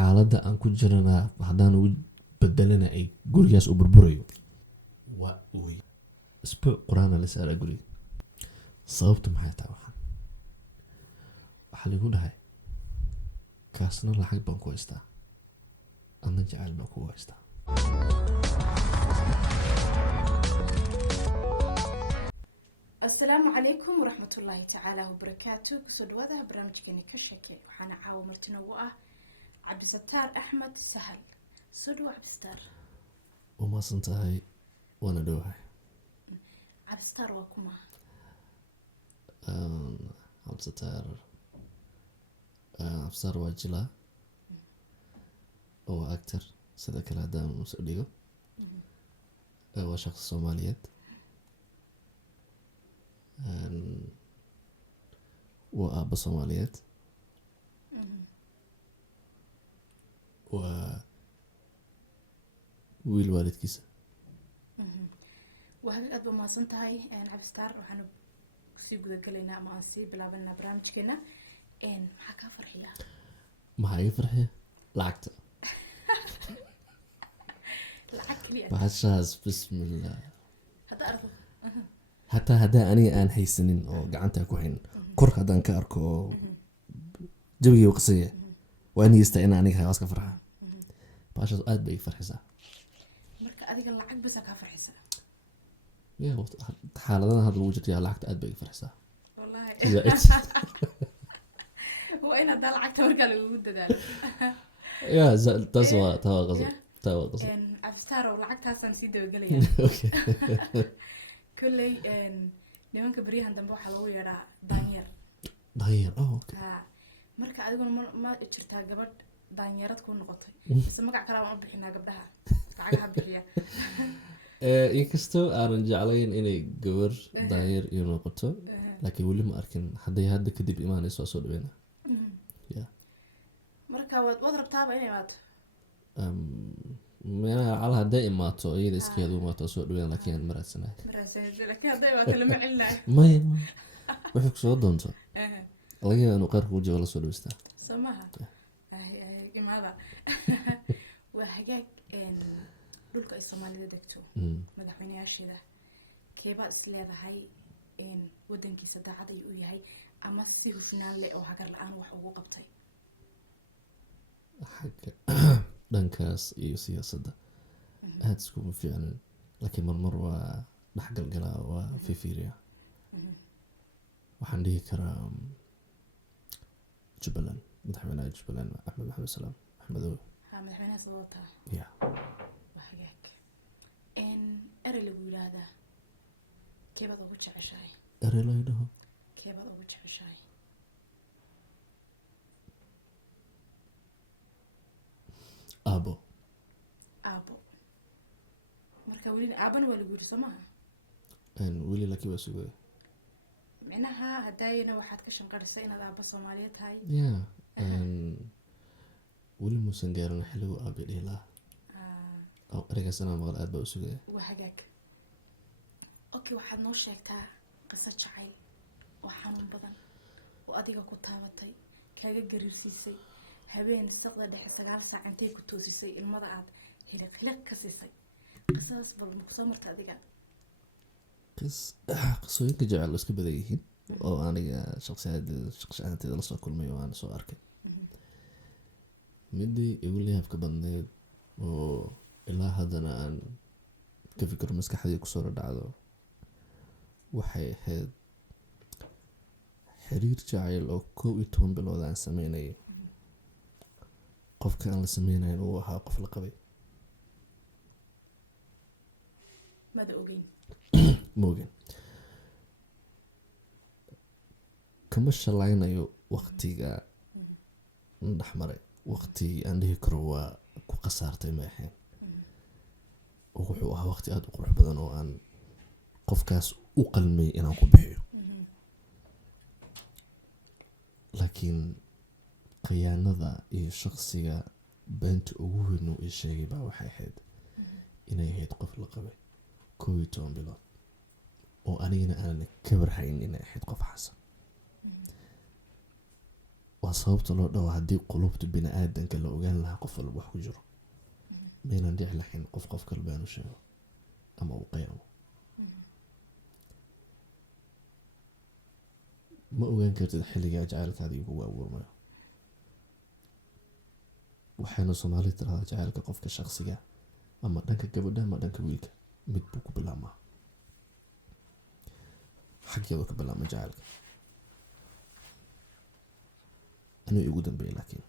xaaladda aan ku jirana haddaan u bedelana ay gurigaas u burburayo waa ooy isbuuc quraana la saaraa guriga. sababtu maxay tahay? waxaa lagu dhahay kaasna lacag baan ku haystaa, adna jacayl baan ku haystaa. السلام عليكم ورحمة الله تعالى وبركاته. كسود وهذا برنامجكني كشكي وحنا عاو مرتنوعة عبد الستار أحمد سهل. سود عبد الستار وما صنتهاي وانا دوحي عبد الستار وكما عبد الستار عبد الستار واجلا هو أكتر صدق الهدام مسؤوليه هو شخص صوماليات وأب صوماليات ويل والد كيسة. وهذا أبو ما صنتهاي عبد الستار وحنا سيب ذا كلنا ما سيب بلابنا برامجكنا إن حكا فرحية ما هي فرحية لعكت العك لي بعشاز بسم الله. هذا أرض حتى هذا أنا هاي سنين أو قعنتها كوحين كره هذا كاركو جبي وقصية وأني يستعين عنك هاي واسك فرحة بعشاز قاد بي فرحسة مركا أديك العك بس كا فرحسة يا حالنا هذا الوجود يا لعكت قاد بي فرحسة والله زائد وين هذا العك مركا الوجود ده يا زائد تسوى توا غزل توا غزل إن أفستار والعك تاسم سيدة وقلي أوكي كلي لمن كبريه عندما بروح لو يرى دانير ضير أوكي مركا أديكون ما إشرتها قبل دانيرة تكون نقطة بس ما قاعد كلام أبي حنا قبلها تعالها بحية inkastoo aanan jeclayn inay gabar daayar iyo noqoto laakiin weli ma arkin hadday hadda kadib imaanayso soo dhaweyna marka wad rabtaaba inay imaato meena ala hadday imaato iyada iskeedu imaato soo dhaweyna laakiin aan maraasanahay laakiin hadday imaato lama celinayo may wuxuu soo doonto laga yaabaa inuu qaarku jooga la soo dhaweystaa samaha imaada waa hagaag dhulka ay Soomaalida degto madaxweynayaasheeda keeba isleedahay wadankiisa daacad ay u yahay ama si hufnaan leh oo hagar la'aan wax ugu qabtay dhankaas iyo siyaasadda aad iskuma fiicnin laakiin marmar waa dhexgalgalaa waa fiiriya waxaan dhihi karaa Jubbaland madaxweynaha Jubbaland Axmed Maxamed Salaam Axmedow madaxweynaha sababta أرى اللي هذا كيف أضرب شاي أرى لا يده كيف أضرب شاي أبو مركا ولين أبن ولا يقول سماها أن ولي لك وسوي معناها هداينا واحد كشن قرصين هذا بس صوماليات هاي يا أن ولي مسنجرنا حلو أبي ليلا أو أرجع سنة مغل أدب وسوي وحاجك أوكي واحد نور شيكتا قصة شعيل وحنون بدن وأديك كتابتي كاجا جريسيسي هبين السقطة ده سجال ساعتين كتوسيسي المضاعف هلك كسيسي قصص بالمقسمر تأديك قصوين كجعل بس كبديه أو أنا شخصيات دراسة كل ما يوان سو أركي مدي يقول لي هفك بنديد و ilaa haddana aan ka fikiro maskaxdii ku soo dhacdo waxay ahayd xiriir jacayl oo 11 bilood aan sameynay qofka aan la sameynayn uu ahaa qof la qabay mada ogeyn moogan kama shalaynayo waqtiga dhaxmaray waqti aan dhihi karo waa ku qasaartay ma ahayn wuxuu ahaa waqti aad u qurux badan oo aan qofkaas u qalmay inaan ku bixiyo laakiin khiyaanada iyo shakhsiga beenta ugu weyn oo ii sheegay baa waxay ahayd inay ahayd qof la qabay 11 bilood oo anigana aanan ka warhayn inay ahayd qof xasan waa sababta loo dhaho haddii qulubta bini aadanka la ogaan lahaa qof walba wax ku jiro maynan dhici lahayn qof kale baanu sheego ama uu qiyaamo. ma ogaan kartid xilligaa jacaylkaada kugu abuurmayo. waxayna Soomaali tiraahdaa jacaylka qofka shakhsiga ama dhanka gabadha ama dhanka wiilka mid buu ku bilaabmaa. xaggeedu ka bilaabma jacaylka anuu igu dambeeyay laakiin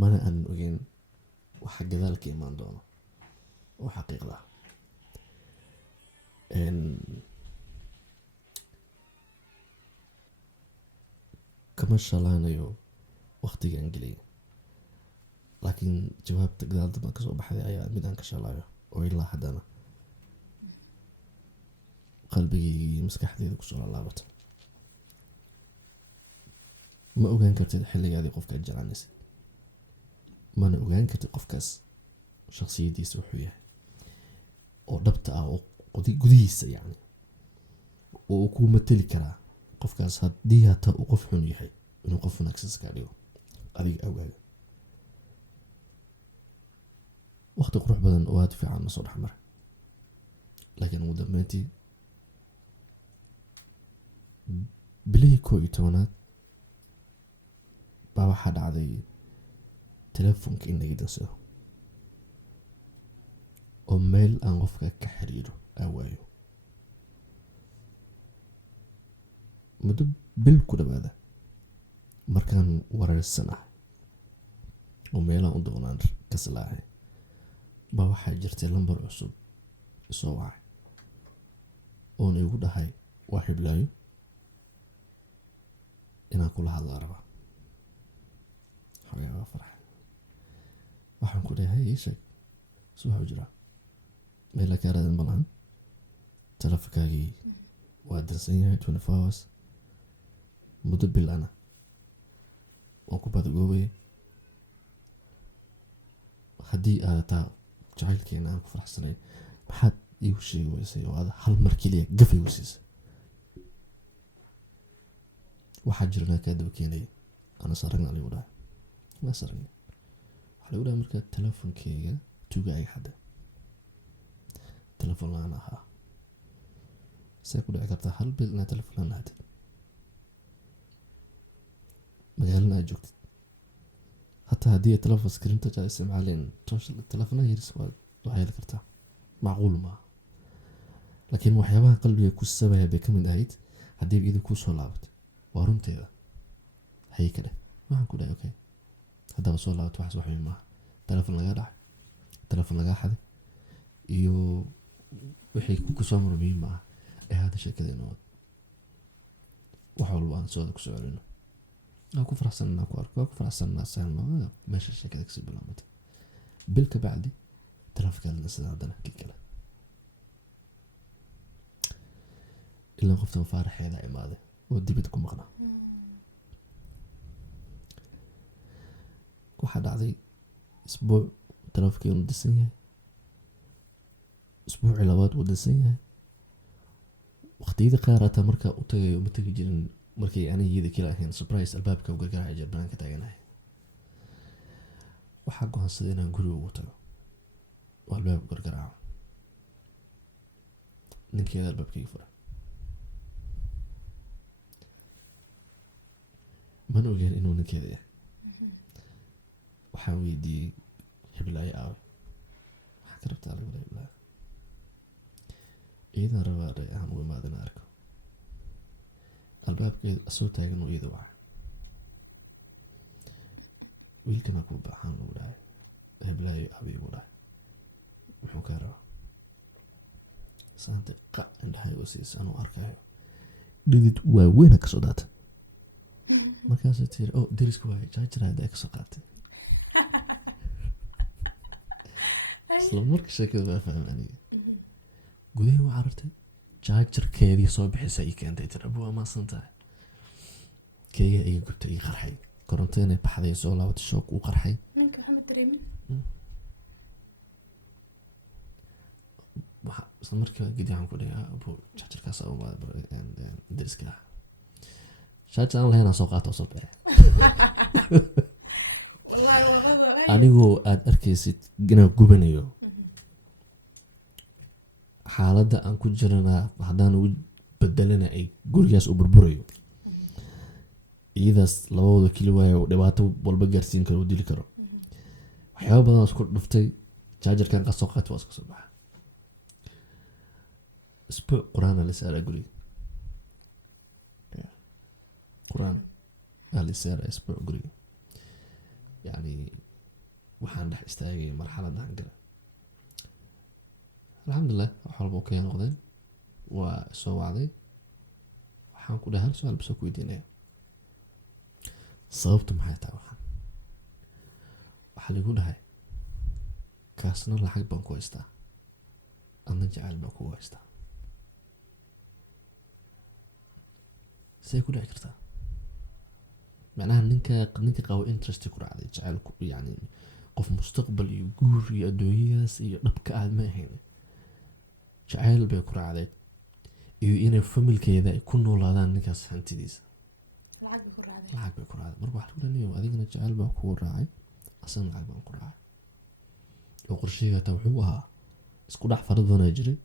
mana aanan ogeyn waxa gadaal ka imaan doono oo xaqiiqda ah. kama shalaanayo waqtigaan geliyay laakiin jawaabta gadaal dambe kasoo baxday ayaa mid aan ka shalaayo oo ilaa haddana qalbigayga iyo maskaxdayda kusoo lalaabata. ma ogaan kartid xilligaadii qofkaad jeclaanaysid, mana ogaan kartid qofkaas shakhsiyadiisa wuxuu yahay oo dhabta ah oo gudihiisa yacni oo uu kuu matali karaa qofkaas haddii hataa uu qof xun yahay inuu qof wanaagsan iska dhigo adiga awgaaga. waqti qurux badan oo aad fiican ma soo dhex maray laakiin ugu dambeyntii bilihii 11aad baa waxaa dhacday telefoonka in laga dansado oo meel aan qofka ka xiriiro awaayo. muddo bil ku dhawaada markaan wareersan ah oo meelaan u doonaan ka salaahay baa waxaa jirtay lambar cusub isoo wacay oona igu dhahay waa Hiblaayo inaan kula hadlaa rabaa. xogaa farxay waxaan ku dhahay ii sheeg soo jira meel ka raadin balan telefoonkaagii waa dansan yahay 24 hours muddo bil ana oo ku badagoobay haddii aad taa jacaylkeena aan ku faraxsanayn maxaad iigu sheegi weysay oo aad hal mar keliya gafay weysiisay. waxaa jirana kaa daba keenay ana saragna aligu dhahay ma saragna waxaa lagu dhahay markaa telefoonkeyga tuuga ay xadda telefoon la-aan ahaa see ku dhici kartaa hal bil inaad telefoon la-aan ahaatid magaalana aad joogtid hataa haddii telefoon screen touch aad isticmaaleen telefoonada yaris waad heli kartaa macquul maaha. laakiin waxyaabaha qalbiga ku sabaya bay ka mid ahayd haddii idin kuu soo laabato waa runteeda hay ka dheh waxaan ku dhahay okay haddaba soo laabato waxaas wax weyn maaha telefoon lagaa dhacay telefoon lagaa xaday iyo wixii ku soo maro muhiim ah ee hadda sheekadeena wax walba aan soo kusoo celino aan ku faraxsanaa ku arko ku faraxsanaa saano meesha sheekada kasii bilaabantay bil ka bacdi telefoonka sida haddana kii kale ilaa qoftan faaraxeeda imaaday oo dibad ku maqnaa. waxaa dhacday isbuuc telefoonkeenu disan yahay isbuucii labaad uu disan yahay waqtiyada qaar hataa markaa u tagayo ma tagi jirin markay anigiyada kala ahayn surprise albaabka u gargaraacay jir banaanka taaganahay. waxaa go'aansaday inaan guriga ugu tago oo albaabka gargaraaco ninkeeda albaabkayga fura mana ogeyn inuu ninkeeda yahay. waxaan weydiiyey Hiblaayo aawe waxaa ka rabtaa lagu Hiblaayo iidan rabaa dhay aan u imaadina arko albaabkeeda asoo taagan oo iyada waca wiilkana ku baxaan lagu dhahay Hiblaayo aawe igu dhahay muxuu kaa rabaa saanta qac indhahay oo siis anuu arkayo dhidid waaweyn ka soo daata markaasuu tiri oo derisku waay jaajar hadda ka soo qaatay isla marka sheekada baa fahmay aniga gudahay waa carartay jaajarkeedii soo bixisay ii keentay tiri abuu amaasan tahay keega iga gubtay ii qarxay koronteena baxday soo laabatay shoog uu qarxay ninka Maxamed dareemin waxa isla markaa gidi aan ku dhayaa abuu jaajarkaas oo deriska shaaja aan lahayn aan soo qaato soo baxay wallahi waqado ay anigoo aad arkaysid inaan gubanayo xaaladda aan ku jirana haddaan u bedelana ay gurigaas u burburayo iyadaas labadooda keli waayo dhibaato walba gaarsiin karo oo dili karo waxyaaba badan oo isku dhuftay jaajarkan qasoo qaati waa iska soo baxa isbuuc qur-aan la saaraa guriga qur-aan la saaraa isbuuc guriga yani waxaan dhex istaagay marxaladan gala alxamdulilah wax walba okay noqdeen waa soo wacday waxaan ku dhahay hal su-aal basoo ku weydiinaya sababtu maxay tahay waxaa lagu dhahay kaasna lacag baan ku haystaa adna jacayl baan kugu haystaa say ku dhici kartaa macnaha ninka qabo interest ku raacday jacayl yani qof mustaqbal iyo guur iyo adduunyadas iyo dhabka aad ma ahayn jacayl bay ku raacday iyo inay familkeeda ay ku noolaadaan ninkaas hantidiisa lacag bay ku raacday marka waxaa lagu dhaniyo adigana jacayl baa kugu raacay asana lacag baan ku raacay oo qorsheyga taa wuxuu ahaa isku dhac fara badan ayaa jiray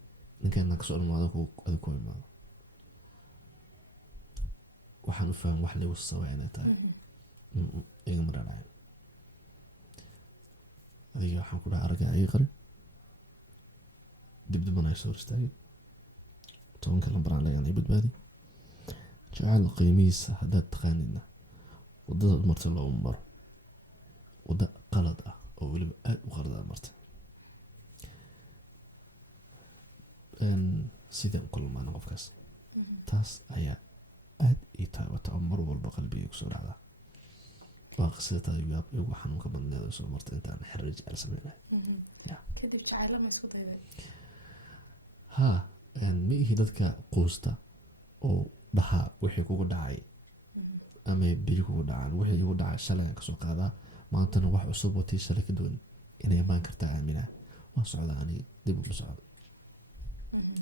ninkeena kasoo imaado adig ku imaado waxaan u fahmay wax lagu sabay inay tahay iga maranayn adiga waxaan ku dhahay aragga ii qari dibdibana ay soo istaagay 10 lambaraan leeyahay badbaadi jacayl qiimihiisa haddaad taqaanina wadada marta loo maro wada qalad ah oo weliba aad u qalad marta sidaan kulmaan qofkaas taas ayaa aad ii taabata oo mar walba qalbiga kusoo dhacda waa qisada igu xanuunka badneed soo marta intaan xiriir jecel sameynay kadib jacayl ma isku dayday ha ma ihi dadka quusta oo dhaha wixii kugu dhacay ama biri kugu dhacaan wixii igu dhacay shalay ka soo qaadaa maantana wax cusub oo tii shalay ka duwan inay imaan kartaa aamina waa socda ani dib u socdo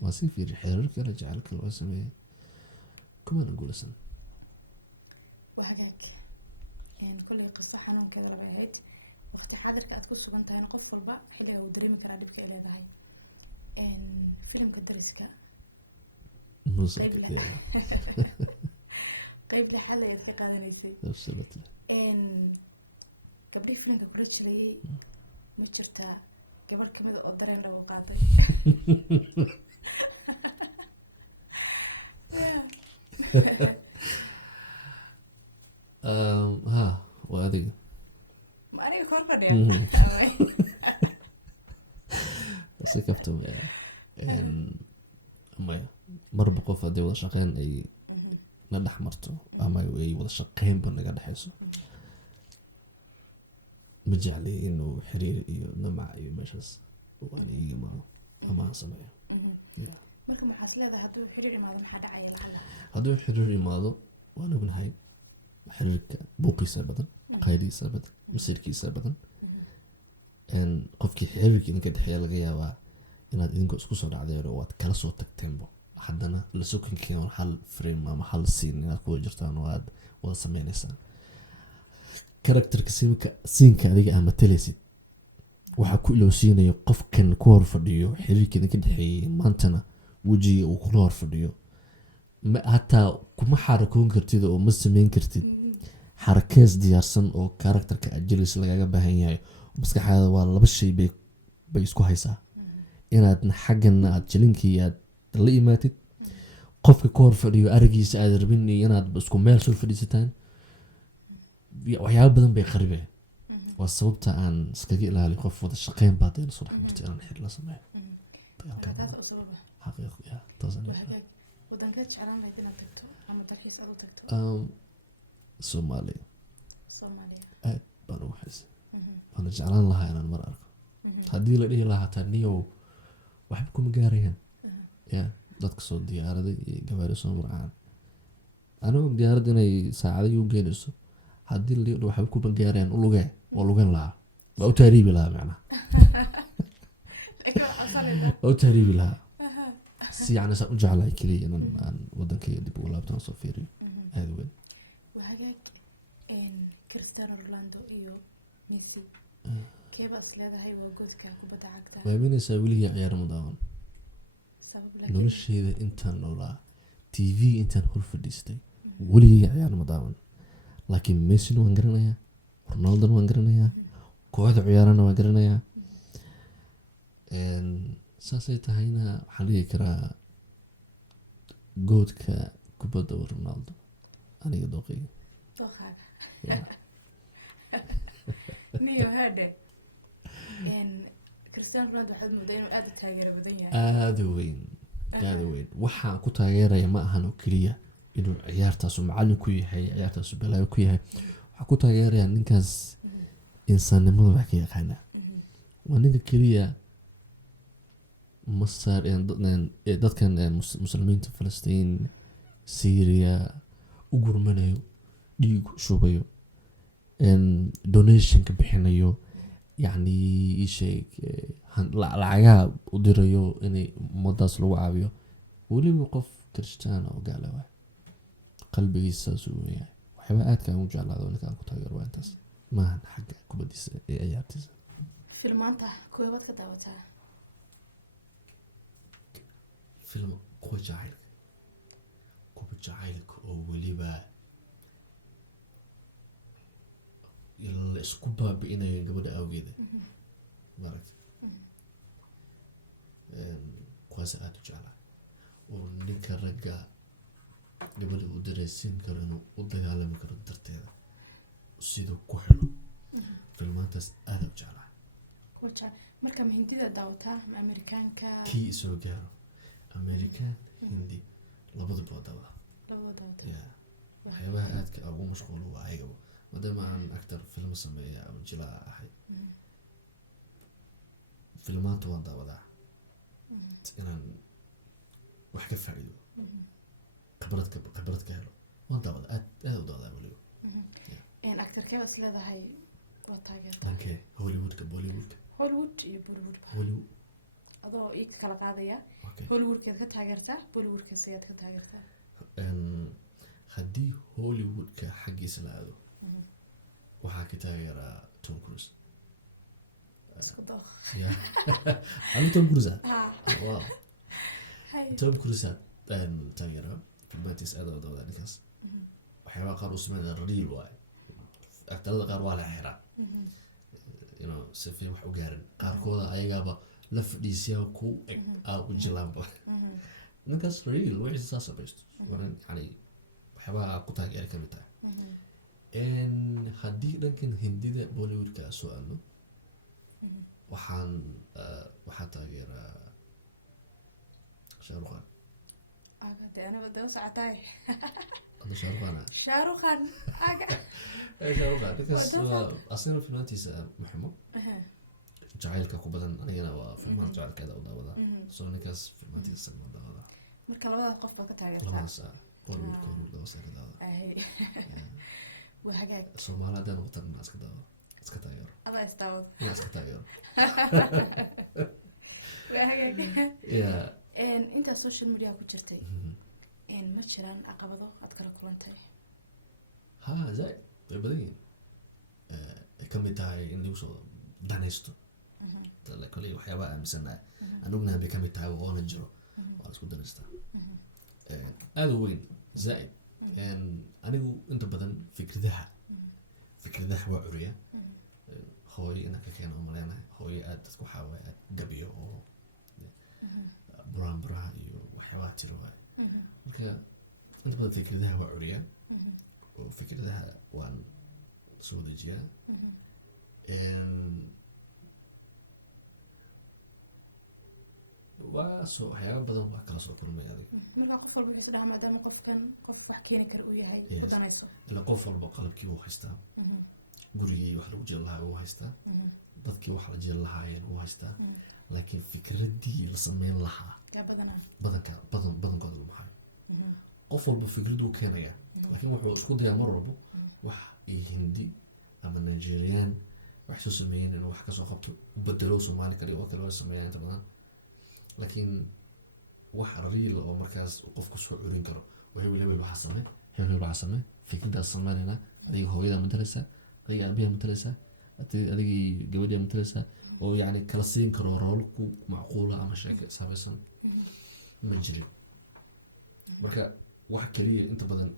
waa si fiir xiriirka la jacaylka loo sameeyay kuma guulaysan وهذاك يعني كل قصة حنون كذا لما هيت وقت حاضر كأت كل سجن تاني قفل بقى حلو ودريم كان عندك إلى ذا هاي إن فيلم كدرس كا قيب لحالة يتكي قادة نيسي إن قبل فيلم كبرتش لي مجرتا قبل كمدة قدرين لو قادة ها وهذه ما أنا كوركر يعني بس كفتم ما مرة قف هذه ولا شقين أي ندح مرته أما أي ولا شقين بنا قاعد حسوا مجعلي إنه حرير نمع مشس وأنا يجي ما سمع marka maxaa isleedahay hadduu xiriir imaado maxaa dhacaya lacala hadduu xiriir imaado waan ognahay xiriirka buuqiisa badan qaydiisa badan masiirkiisa badan qofkii xiriirka idinka dhexeeya laga yaabaa inaad idinka isku soo dhacdeen oo aad kala soo tagteenbo haddana la sokinkeen hal frame ama hal scene inaad ku jirtaan oo aad wada sameynaysaan characterka siinka adiga ama telesid waxaa ku ilowsiinaya qofkan ku hor fadhiyo xiriirka idinka dhexeeyay maantana wejiga uu kula hor fadhiyo hataa kuma xarakoon kartid oo ma sameyn kartid xarakees diyaarsan oo karakterka ajilis lagaga baahan yahay maskaxdaada waa laba shay bay isku haysaa inaad xaggana aad jilinkii aad la imaatid qofka ka hor fadhiyo aragiisa aad rabin inaad isku meel soo fadhiisataan waxyaabo badan bay qaribeen waa sababta aan iskaga ilaali qof wada shaqeyn baa deen soo dhaxmartay inaan xiriir la sameeyo حقيقة تصنع ودنكت شعران بيتنا تكتو أما تركيز أو تكتو سومالي بانو حس أنا جعلان لها أنا المرأة هدي لي لها تانيو وحبكم مقاريها يا dadka soo diyaaraday iyo gawaari soo maraan anoo diyaaradinay saacado u geeliso hadii la yidho waxay ku bangaareen u lugay oo lugan laha waa u taariibi laha macna oo taariibi laha si yani sa u jeclahay kaliya inaan wadankayga dib ugu laabtaan soo fiiriyo aad weyn Cristiano Ronaldo iyo Messi keebaa is leedahay waa goodka kubadda cagta waa aaminaysaa weligii ciyaar ma daawan sabab laakiin nolosheeda intaan noolaa tv intaan hor fadhiistay weligii ciyaar ma daawan laakiin Messi waan garanayaa Ronaldo waan garanayaa kooxda ciyaarana waan garanayaa saasay tahayna waxaan dhihi karaa goodka kubadda waa Ronaldo aniga dooqeyga dooqaaga niyo hade Cristiano Ronaldo waxaad moodaa inuu aad u taageero badan yahay aada weyn waxaan ku taageeraya ma ahan oo keliya inuu ciyaartaasu macallin ku yahay ciyaartaasu balaayo ku yahay waxaan ku taageerayaa ninkaas insaannimada wax ka yaqaana waa ninka keliya masar dadkan muslimiinta Falastiin Syria u gurmanayo dhiig shubayo donationka bixinayo yacni isheeg lacagaha u dirayo inay ummadaas lagu caawiyo weliba qof Cristiano oo gaala waay qalbigiisa saas uu yahay waxyaaba aadka aan u jeclaado ninkaan ku taageero waa intaas maahan xagga kubadiisa ee ciyaartiisa filmaanta kuweebad ka daawataa film kuwa jacaylka oo weliba la isku baabi'inayo gabadha awgeeda maaragta kuwaas aada u jeclaa oo ninka ragga gabadha u dareysiin karo inuu u dagaalami karo darteeda siduu ku xilo filmaantaas aada u jeclaa marka hindida daawataa ma Amerikaanka kii soo gaaro Amerikaan hindi labadaba dawada waxyaabaha aadka ugu mashquulo waa ayaga maadaama aan actor film sameeya ama jilaa ahay filmaanta waan daawadaa inaan wax ka faa'iido khibrad ka helo waan daawada aad u daawadaa weliba actorkee is leedahay waa taageerta dhankee Hollywoodka Bollywoodka Hollywood iyo Bollywood Hollywood adoo ii kala qaadaya Hollywoodkeed ka taageertaa Bollywoodka siyaad ka taageertaa haddii Hollywoodka xaggiisa la aado waxaa ka taageeraa Tom Cruise isku dooq aniga Tom Cruise wow Tom Cruise taageeraa filmaantiis aad u dawada ninkaas waxyaabaha qaar u sameynaya real waay actorada qaar waa la xiraa si fiican wax u gaarin qaarkooda ayagaaba la fadhiisiyaa ku eg u jilaanba ninkaas real wixii saas samaysto yani waxyaabaha ku taageeri kamid tahay haddii dhankan hindida Bollywoodka soo aadno waxaa taageeraa Shah Rukh Khan أنا بدي أوسع تاي هذا شاروخان شاروخان أي شاروخان بس أصلا في مانتيس محمد جعلك كوبدان أنا وفيلم جعل كذا وده صار نكاس في مانتيس سلمان ده هذا مركل هذا قف بقى تاي لما ساعة كل ده وصار كذا أهي وحاجات الصومالة ده نقطة الناس كذا اسكتاير الله يستعوض الناس كتاير وحاجات يا أنت السوشيال ميديا كترتي ما تشران عقبضه أذكر كلنتي ها زي بدين كم تاعي إني وصل دانيستو تلا كلي وحياة مسنا أنا قلنا بكم تاعي وأنا نجرو وأنا سكون دانيستا هذا وين زائد أنا أنت بدن فكر ذا وعرية هوي أنا كأنا أمرنا هوي أدت كحاوي قبيه أو بران وحيوات رواي marka inta badan fikradaha waa curiyaan oo fikradaha waan soo dejiyaa waa soo waxyaaba badan waa kala soo kulmay adiga marka qof walba wuxuu dhahaa maadaama qofkan qof wax keeni kara uu yahay ku danayso ila qof walba qalabkii uu haystaa gurigii wax lagu jeel lahaa uu haystaa dadkii wax la jeel lahaayeen uu haystaa laakiin fikradii la sameyn lahaa badankooda lama hayo qof walba fikradu keenaya laakiin wuxuu isku dayaa mar walba wax ay hindi ama Nigerian wax soo sameeyeen inuu wax ka soo qabto bedelo Soomaali kale oo kale oo sameeyaan inta badan laakiin wax real oo markaas qofku soo curin karo waxay waliba waxa sameey fikradaas sameeyna adiga hooyada madrasa adiga aabiyaa matalaysaa adigii gabadhiyaa matalaysaa oo yani kala siin karo roolku macquula ama sheeka ishabaysan ma jirin. marka wax kaliya inta badan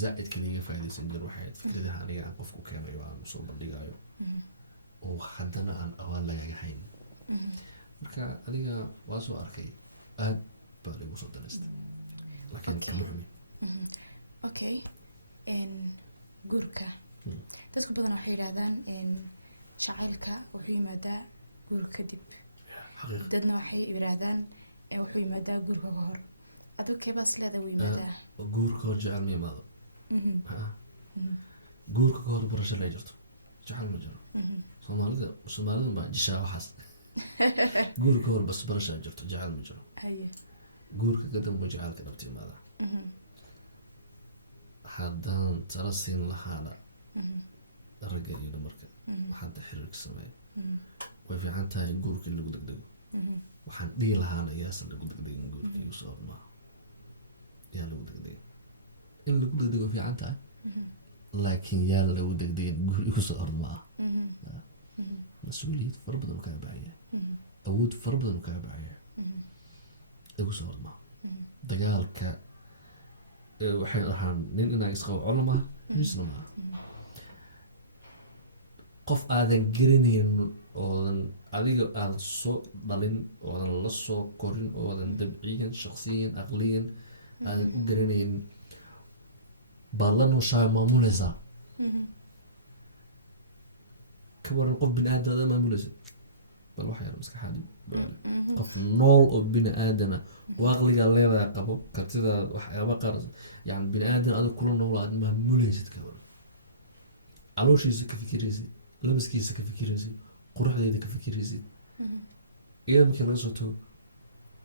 zaaid kaliya faa'iidaysan jir waxay fikradaha aniga aan qofku keenayo aan soo bandhigayo oo haddana aan awaan lagaga hayn. marka adiga waa soo arkay aad baa lagu soo danaystay laakiin kama xumin. okay guurka dadku badan waxay yidhahdaan jacaylka wuxuu yimaadaa guurka kadib, dadna waxay yidhahdaan wuxuu yimaadaa guurka ka hor. aduu keebaa sileeda u yimaadaa? guurka hor jecel ma yimaado. guurka ka hor barasho la jirto, jecel ma jiro. soomaalida baa jishaa waxaas. guurka ka hor bas barasha jirto, jecel ma jiro. guurka kadib ma jecelka dhabta yimaada. haddaan tala siin lahaana ragga iyo dumarka hadda xiriirka sameeya way fiican tahay guurkii lagu degdego. waxaan dhihi lahaana iyaasan lagu degdegin guurkii igu soo hormaa, yaa lagu degdegin. in lagu degdego fiican tahay laakiin yaa lagu degdegin guur igu soo hormaa. mas-uuliyad fara badan kaa baxaya, awood fara badan kaa baxaya igu soo hormaa. dagaalka waxay ahaan nin inaa isqabo colo maaha, nisna maaha. qof aadan garanaynin oodan adiga aadan soo dhalin, oodan la soo korin, oodan dabciyan shaksiyan aqliyan aadan u garanaynin baad la nooshaa maamulaysaa. ka waran qof bini aadan adaa maamulaysa, bal waxa yar maskaxaadi qof nool oo bini aadana oo aqligaa leedahay qabo kartidaad waxyaaba qaar yani bini aadan adag kula nool aad maamulaysid. ka waran calooshiisa ka fikiraysid, labaskiisa ka fikiraysid, quruxdeeda ka fikiraysid, iyada markii laga soo tago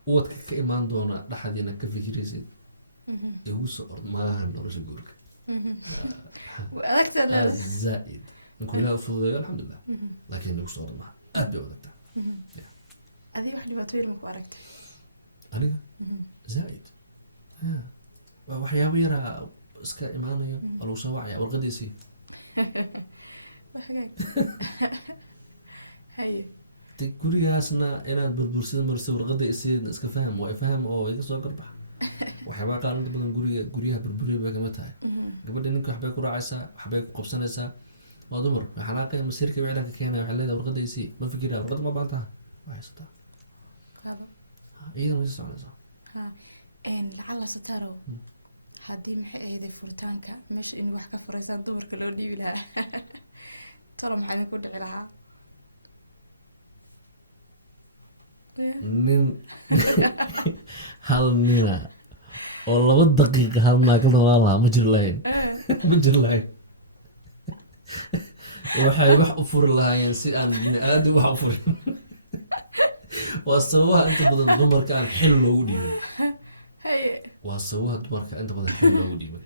uwadka ka imaan doona dhexdiina ka fikiraysid. igu soo or maahan nolosha guurka zaaid inkuu ilaah ufududeeyo alxamdulilah, laakiin igu soo or maaha aad bay adagta. adiga wax dhibaatooyin ma ku aragta? aniga zaaid waa waxyaabo yaraa iska imaanayo waa lagu soo wacaya warqadiisii. de gurigaasna inaad burbursada marisa warqada isiidna iska faham waa faham oo iga soo garbax. waxyaabaa qaar inta badan guryaha burburiya bay kama tahay. gabadha ninka waxbay ku raacaysaa, waxbay ku qabsanaysaa. waa dumar xanaaqay masiirka wicila ka keenaya waxay leedahay warqada isii ma fikira warqada ma baan tahay waa haysataa iyadana way soconaysaa. lacala sataro haddii maxay ahayd furitaanka meesha inuu wax ka furaysaa dumarka loo dhiibi lahaa talo maxaa ku dhici lahaa? nin hal nina oo 2 daqiiqa hal naag noolaa lahaa ma jiri lahayn ma jiri lahayn. waxay wax u furi lahaayeen si aan bini aadam wax u furin. waa sababaha inta badan dumarka aan xil loogu dhiibin. waa sababaha dumarka inta badan xil loogu dhiibin.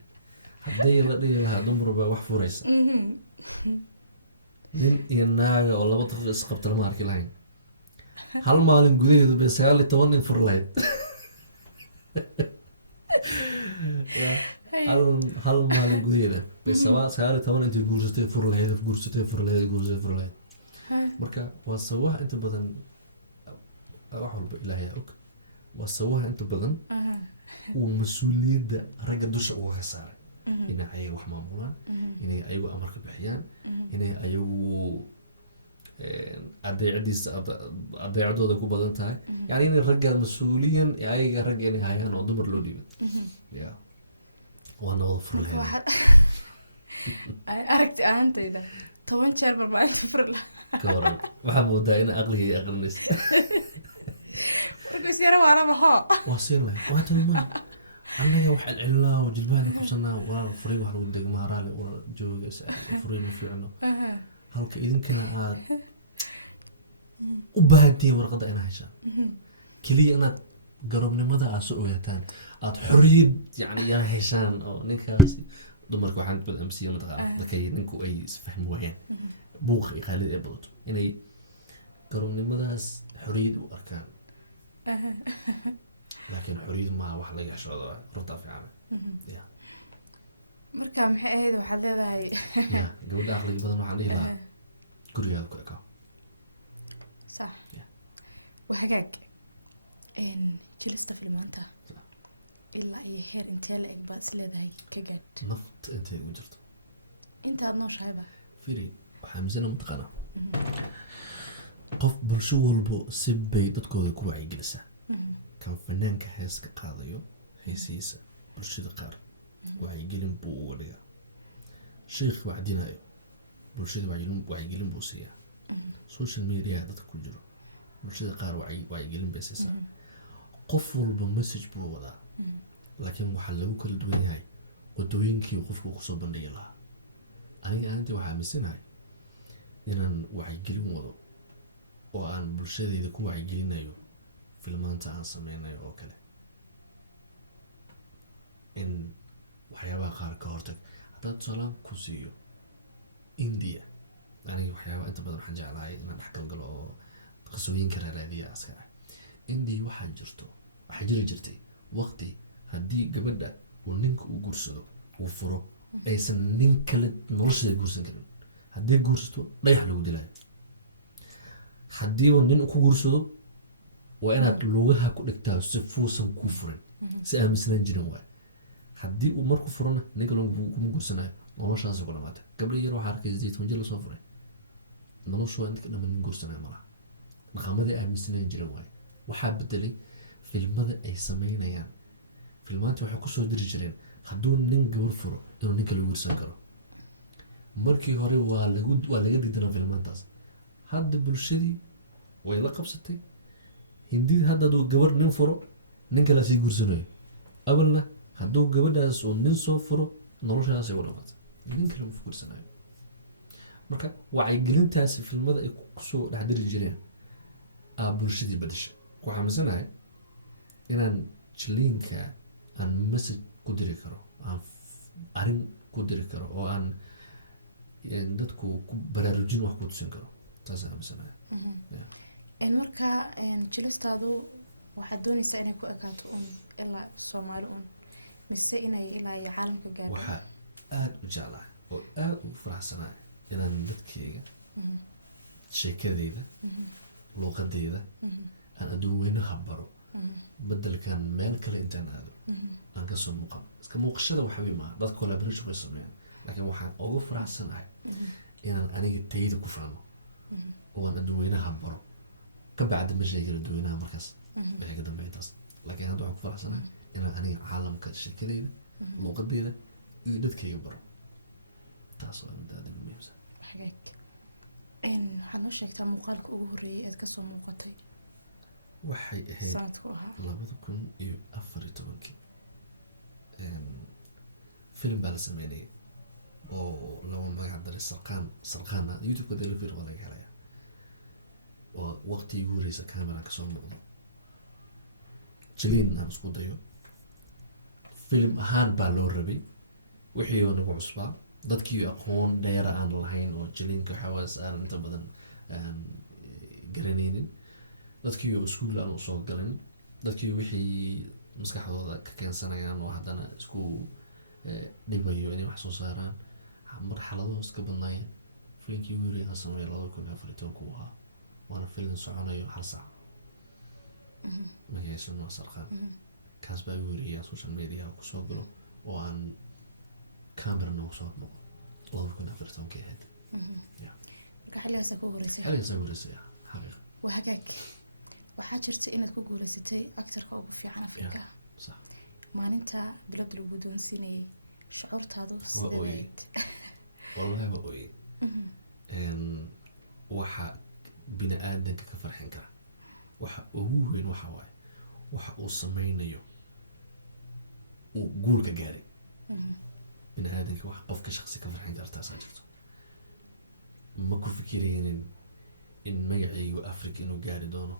hadday la dhihi lahaa dumar baa wax furaysa, nin iyo naaga oo 2 daqiiqa isqabta lama arki lahayn. hal maalin gudaheedu bay 19 nin fur lahayd. hal maalin gudaheeda bay 19 intay guursatay fur lahayd. marka waa sababaha inta badan wax walba ilaahay og. waa sababaha inta badan uu mas-uuliyadda ragga dusha uga ka saaray inay ayaga wax maamulaan, inay ayagu amarka bixiyaan, inay ayagu adeecadooda ku badan tahay. yani inay ragga mas-uuliyan ayaga ragga inay hayaan oo dumar loo dhibin. ya waana wada fur lahayd. aragti ahaantayda 10 jeer baa maalinta fur lahaa. ka waran waxaa moodaa in aqligii aqrinaysa. waa siin lahayd waa tani maa annaga waxaan celinaa oo jilbaha qabsanaa walaal furay wax lagu degmaa raali una jooga furay ma fiicno. halka idinkana aad u baahantihiin warqadda inaad heshaan keliya inaad garobnimada aad soo ogaataan, aad xorriyad yani yaa heshaan. oo ninkaasi dumarka waxaan bad amsiya mataqaana markay ninku ay isfahmi waayaan buuqa iyo qaalid ay badato inay garobnimadaas xorriyad u arkaan. laakiin xorriyad maaha wax laga xishooda runtaa fiican. marka maxay ahayd waxaad leedahay ya gabadha aqliga badan waxaan dhihi lahaa gurigaada ku ekaa sax Ya. waxagaag jirista filmaanta ilaa iyo heer intee la eg baad isleedahay ka gaad nafta intay ugu jirto intaad nooshahayba firi waxaa misana mataqaanaa qof bulsho walbo si bay dadkooda ku wacyigelisaa kan fanaanka heeska qaadayo heesihiisa bulshada qaar wacyigelin buu uga dhigaa sheekh wacdinayo bulshada wacyigelin buu siiyaa social media dadka ku jiro bulshada qaar wacyigelin bay siisaa qof walba message buu wadaa laakiin waxaa lagu kala duwan yahay wadooyinkii qofku kusoo bandhigi lahaa aniga aantii waxaa aaminsanahay inaan wacyigelin wado oo aan bulshadeyda ku wacyigelinayo filmaanta aan sameynayo oo kale in waxyaabaha qaar ka hortag haddaa tusaalaan ku siiyo india aniga waxyaaba inta badan waxaan jeclahay inaan dhex galgalo oo qasooyinka raaraadiya aska ah india waxaa jiri jirtay waqti haddii gabadha uu ninka u guursado uu furo aysan nin kale nolosheeda guursan karin haddii guursato dhagax lagu dilayo haddiiba nin ku guursado waa inaad lugaha ku dhigtaa si fuusan kuu furin si aaminsanaan jirin waay haddii uu marku furana ninka kuma guursanayo noloshaasi ku dhamaatay gabdha yar waxaa arkay 18 jir lasoo furay noloshu waa inta dhama nin guursanayo malaha dhaqamadii aaminsanaan jirin waay waxaa bedelay filmada ay sameynayaan filmaanti waxay kusoo diri jireen hadduu nin gabar furo inuu ninka la guursan karo markii hore waa laga diidanaa filmaantaas hadda bulshadii way la qabsatay hindida hadda hadduu gabar nin furo nin kala sii guursanayo abalna hadduu gabadhaas uu nin soo furo noloshaas ay u dhamaatay nin kale uu guursanayo marka wacyigelintaasi filmada ay kusoo dhexdiri jireen aa bulshadii badashay waxaa misanahay inaan jiliinka aan message ku diri karo aan arrin ku diri karo oo aan dadku ku baraarujin wax ku tusin karo taas aaminsanaya marka jilistaadu waxaad doonaysaa inay ku ekaato ilaa soomaali mise inay ilaa iyo caalamka gaaro waxaa aada u jeclahay oo aada ugu faraxsanahay inaan dadkeyga sheekadeyda luuqadeyda aan adduunweynaha baro bedelkan meel kale intaan aado aan kasoo muuqan iska muuqashada waxawey maaha dad collaboration way sameeyaan laakiin waxaan ugu faraxsanahay inaan aniga tayada ku fahmo oo aan adduunweynaha baro ka bacdi ma sheegin adduunweynaha markaas wixii ka dambeyntaas laakiin hadda waxaan ku faraxsanahay inaan aniga caalamka sheekadeyda luuqadeyda iyo dadkayga baro taas waa mid aada ugu muhiimsan waxaad noo sheegtaa muuqaalka ugu horreeyay aad kasoo muuqatay waxay ahayd sanadku ahaa 2014 film baa la sameynayay oo lagu magac daray sarqaana youtube-ka delivery waa laga helaya oo waqtigii ugu horeysa camera kasoo muuqdo jiliin aan isku dayo film ahaan baa loo rabay wixii oo nagu cusbaa dadkii aqoon dheera aan lahayn oo jiliinka xawaas aan inta badan aan garanaynin dadkii oo iskuul aan usoo galin dadkii wixii maskaxdooda ka keensanayaan oo haddana isku dhibayo inay wax soo saaraan marxalado iska badnaayeen filimkii ugu horreeyay aan sameeyay 2014 uu ahaa waana filim soconayo 1 saac magaciisa waa sarqaan kaas baa ugu horreeyay social media kusoo galo oo aan camera noogu soo noqdo 2014 ahayd xilligaas ku horeysay xilligaas ugu horeysay xaqiiqa وهاجاك waxaa jirta inaad ku guuleysatay actorka ugu fiican Afrika صح maalinta bilad lagu guddoonsiinayay shucuurtaadu sidee والله بقول waxa bini aadanka ka farxin kara waxa ugu weyn waxa waaye waxa uu sameynayo uu guulka gaaray bini aadanka wax qofka shakhsi ka farxin kartaa saa jirto ma ku fikiraynin in magacaygu Afrika inuu gaari doono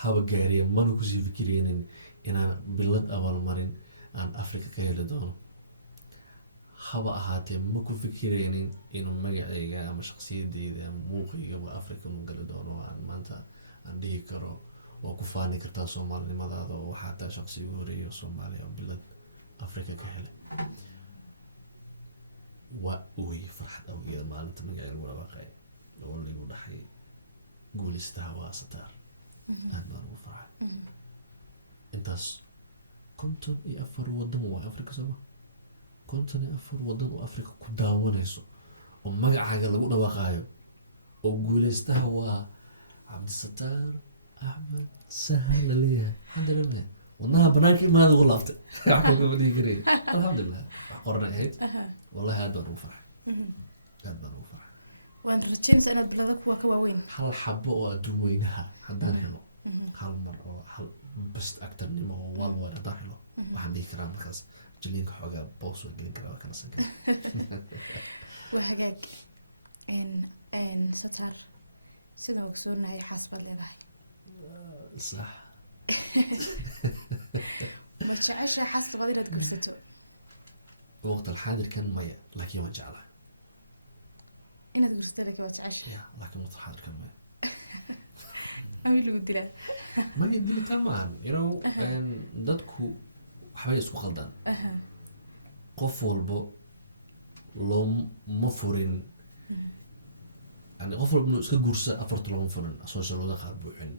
haba gaariya mana kusii fikiraynin inaan bilad abaalmarin aan Afrika ka heli doono haba ahaatee ma ku fikiraynin inuu magacayga ama shakhsiyadeyda ama muuqayga Afrika inuu gali doono aan maanta aan dhihi karo oo ku faani kartaa Soomaalinimadaada oo waxaa taa shakhsi ugu horeeya Soomaaliya oo bilad Afrika ka helay وأوي فرحت أوي ما أنت مقعد ولا واقع أول اللي يقول حي قول استهوا ستار أنا فرح أنتاس كنت يأفر ودن وأفريقيا سما كنت يأفر ودن وأفريقيا كداون يسوع ومقع حاجة لقونا واقعي وقول استهوا عبد الستار أحمد سهل لي الحمد لله والله بناك ما هذا غلطت عقل بدي كريه الحمد لله قرنا هيد والله هذا هو فرح هذا هو فرح وأنا رجيت أنا بلادك وكواوين هل حبوا وأدوينها حدان حلو هل مرة هل بس أكتر نما والله هذا حلو وحدي كلام خاص جلينك حاجة بوس وجلينك كلام كلا سنة وحاجات إن ستار سيدا وكسورنا هي حاسبة لي راح صح ما تشعرش حاسة غير تقصته وقت الحاضر كان مية لكن ما جعله إنا تقصت لك وتعش لكن وقت الحاضر كان مية أمي اللي قلت له ما يدري تمام you know dadku waxbay isku qaldaan qof walbo looma furin yani qof walba inuu iska guursa afarta looma furin asoo shuruudo qaab buuxin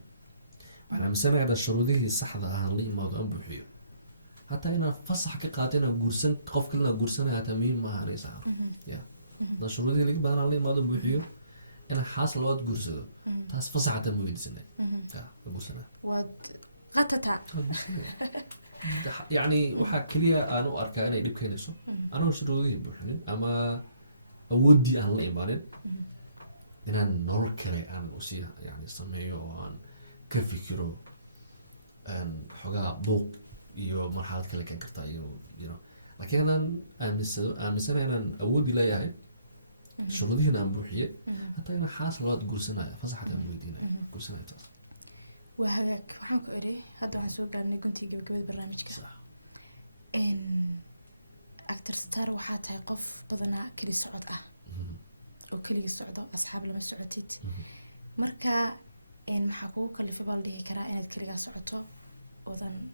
waxaan aaminsanayaa shuruudihii saxda ahaan la imaado aan buuxiyo hataa inaa fasax ka qaato inaa guursan qof kalena guursanaya hataa muhiim maaha anay saaro ya hadaa shuruudihii laga badanaa la imaado buuxiyo inaa xaas labaad guursado taas fasax hataa ma weydiisanay ya ma guursanaa قطتها يعني waxaa kaliya aan u arkaa inay dhib keenayso anoo shuruudihii buuxinin ama awoodii aan la imaanin inaan nolol kale aan usii yani sameeyo oo aan ka fikiro xogaa buuq iyo marxalad kale keen kartaa iyo laakiin anaan aaminsanahay inaan awoodi leeyahay shuruudihiina aan buuxiye hataa inaan xaas labaad guursanaya fasaxataa aan weydiinaya guursanaya taas وهذاك وحنك إليه هذا عن سوق قال نقولتي قبل برنامج كذا إن أكتر ستار وحاتها قف ضدنا كل سعود وكل السعود أصحاب لما سعوديت مركا إن حقوق اللي في بالي كرائن كل سعوده وذن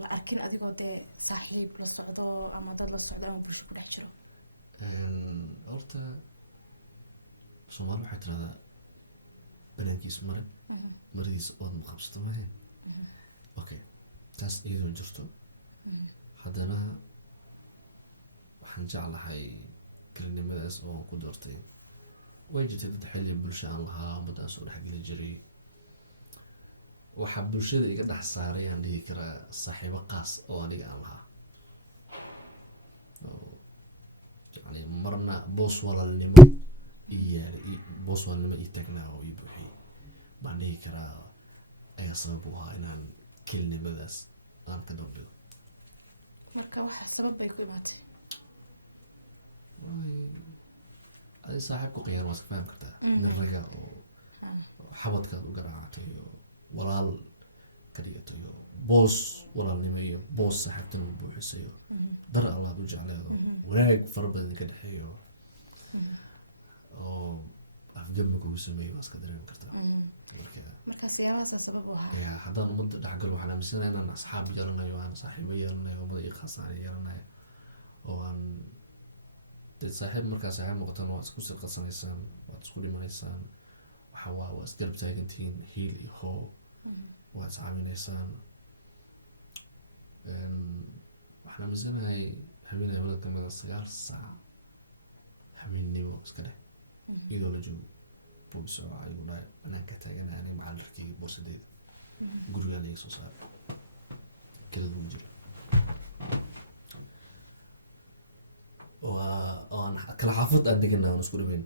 لا أركن أذيك ده صاحب للسعودة أما ضد السعودة ما برشوا كل حجرة أرتا سومالو حتى هذا بنانكيس مرة مريض أو مقابسة ما هي أوكي تاس إيدو جرتو حدنا وحنجعل هاي كلنا مدرس أو قدرتين ويجي تتحلي بالشان لها مدرس ولا حق الجري وحب الشيء اللي قد حصاري عندي كرا صاحب قاس أو أنا قالها يعني مرنا بوس ولا النمو يعني بوس ولا النمو يتقنا أو يبوحي معني كرا أي سببها إن كلنا مدرس أنا كدوبل مركا واحد سبب بيكون ماتي هذا صاحبك قير واسك فاهم كرتا من الرجاء وحبط كذا وقرعته ورال كريته بوس ورال نمية بوس صاحبتنا بوحسيه درء الله بوجع عليه وراك فربنا كده حيو أو أفجمك وسميه واسك درين كرتا مركا سياسة سببها يا حدا مد دحقل وحنا مسنا أنا أصحاب يرنا وأنا صاحبي يرنا ومضي خاص علي يرنا وأن صاحب مركز صاحب مقتنع واسكو سرقة سنيسان واسكو لي منيسان وحوا واسجرب تاجنتين هيلي هو واسعامي نيسان وحنا مزنا هاي همين هاي ولد كمل السيار الساعة همين نيو اسكده إيدو لجو بسرعة يقول أنا كتاجنا يعني مع الحكي بورسديد قولوا يعني صار كده بنجري وأنا كلا حافظ أديكنا ونسكر بين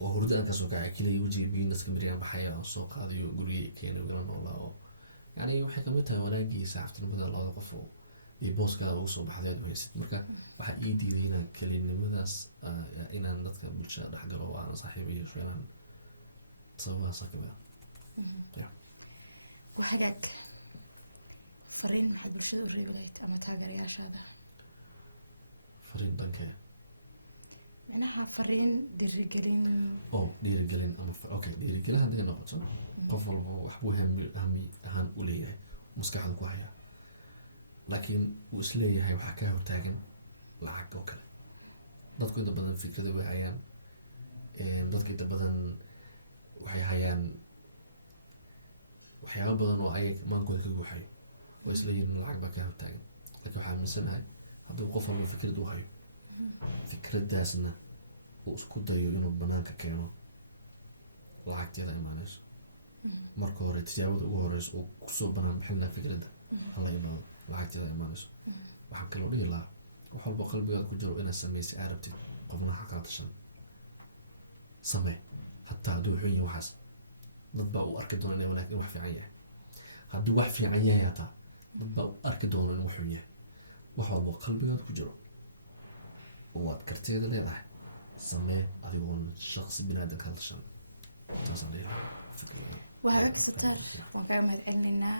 وهرد أنا كسوكا كلي وجي بين ناس كبيرين بحياة السوق هذا يقولي كين يقولون الله يعني وحكمتها وناجي ساعة المدة الله قفو يبوسكا وصل بحذاء ويست مركا واحد يدي لينا كلين مدرس إن نتكلم بالشارع حق الله وأنا صاحبي شو أنا سوى سكبة وحاجك فرين محب الشيء الريبليت أما تاجرياش هذا فرين دنكه أنا فرين ديرجلين ديرجلين أما أوكي ديرجلين هذا نقطة قفل وحبوه هم أهم أوليه مسكحة كوهية laakiin uu isleeyahay waxaa kaa hortaagan lacag oo kale. dadku inta badan fikrada way hayaan, dadka inta badan waxay hayaan waxyaaba badan oo ay maankooda ka guuxayo, oo isleeyihin lacag baa kaa hortaagan. laakiin waxaa aaminsanahay hadduu qof walba fikrad u hayo, fikradaasna uu isku dayo inuu banaanka keeno, lacagteeda imaanayso. marka hore tijaabada ugu horeyso oo kusoo banaan bixin lahaa fikradda hala imaado, lacagteeda imaanayso. waxaan kaloo dhihi lahaa wax walba qalbigaada ku jiro inaad sameysay aa rabtid, qofna ha kala tashan, samee. hataa hadduu xun yahay waxaas, dad baa u arki doona in wax fiican yahay. haddii wax fiican yahay hataa dad baa u arki doona in wax xun yahay. wax walba qalbigaada ku jiro oo aad karteeda leedahay, samee adigoon shaqsi binaadan kala tashan. taasaan dhihi lahaa fikrada. waa hagaag sataar, waan kaaga mahad celinaynaa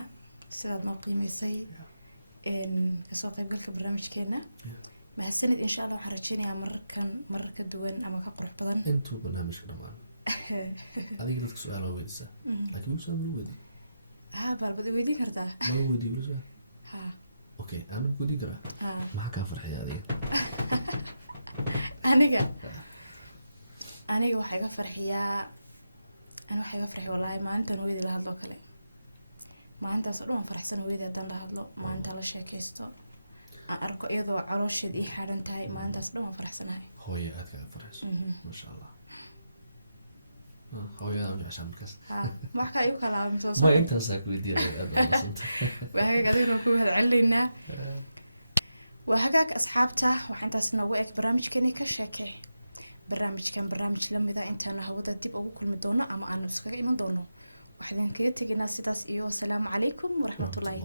sidaad noo qiimeysay kasoo qaybgalka barnaamijkeena. mahadsanid. insha allah waxaan rajeynayaa marar ka duwan ama ka qurux badan intuu barnaamijka dhamaan adiga dadka su-aala weydiisaa, laakiin weli su-aal ma weydiin. baalbad weydiin kartaa. mala weydiin weli su-aal. okay, aanan weydiin karaa. maxaa kaa farxiya adiga? aniga waxaa iga farxiyaa, wallaahi maalintan hooyada la hadlo kale, maalintaas oo dhan waan faraxsan hooyada haddaan la hadlo, maalinta la sheekaysto, aan arko iyadoo caloosheed ii xaaran tahay, maalintaas dhan waan faraxsanahay. hooya aad kaga farxayso. maasha allah. hooyada aan jeceshaa markaas. wax kale igu kala ma intaasaa ku weydiinaya aad baa mahadsanta. waa hagaag adigana ku mahad celinaynaa. waa hagaag asxaabta, waxaa intaas noogu eg barnaamijkeeni ka sheekay. barnaamij lamida intaana hawada dib ugu kulmi doono ama aanu iskaga iman doono, waxaan kaga teginaa sidaas iyo asalaamu calaykum waraxmatullaahi taala.